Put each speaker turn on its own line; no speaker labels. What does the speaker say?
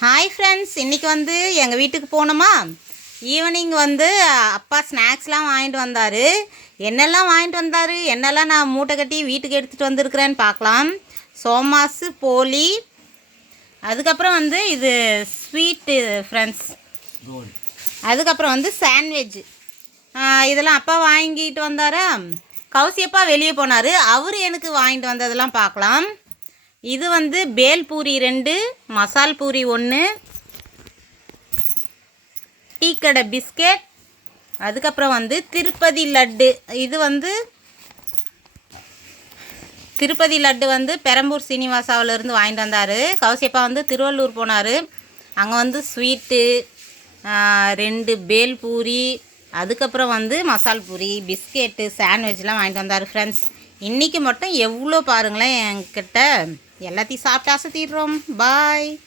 Hi friends இன்றைக்கி வந்து எங்கள் வீட்டுக்கு போனோமா? ஈவினிங் வந்து அப்பா ஸ்நாக்ஸ்லாம் வாங்கிட்டு வந்தார். என்னெல்லாம் வாங்கிட்டு வந்தார்? என்னெல்லாம் நான் மூட்டை கட்டி வீட்டுக்கு எடுத்துகிட்டு வந்திருக்கிறேன்னு பார்க்கலாம். சோமாஸு போலி. அதுக்கப்புறம் வந்து இது ஸ்வீட்டு ஃப்ரெண்ட்ஸ் அதுக்கப்புறம் வந்து சாண்ட்விட்ஜ் இதெல்லாம் அப்பா வாங்கிட்டு வந்தாரா? கௌசியப்பா வெளியே போனார். அவர் எனக்கு வாங்கிட்டு வந்ததெல்லாம் பார்க்கலாம். இது வந்து பேல் பூரி ரெண்டு மசால் பூரி ஒன்று டீக்கடை பிஸ்கெட் அதுக்கப்புறம் வந்து திருப்பதி லட்டு. இது வந்து திருப்பதி லட்டு வந்து பெரம்பூர் சீனிவாசாவிலேருந்து வாங்கிட்டு வந்தார். கௌசியப்பா வந்து திருவள்ளூர் போனார். அங்கே வந்து ஸ்வீட்டு ரெண்டு பேல் பூரி அதுக்கப்புறம் வந்து மசால் பூரி பிஸ்கெட்டு சாண்ட்விச்லாம் வாங்கிட்டு வந்தார் ஃப்ரெண்ட்ஸ் இன்றைக்கி மட்டும் எவ்வளோ பாருங்களேன் என்கிட்ட. எல்லாத்தையும் சாப்பிட்டு அசத்திடுறோம். பாய்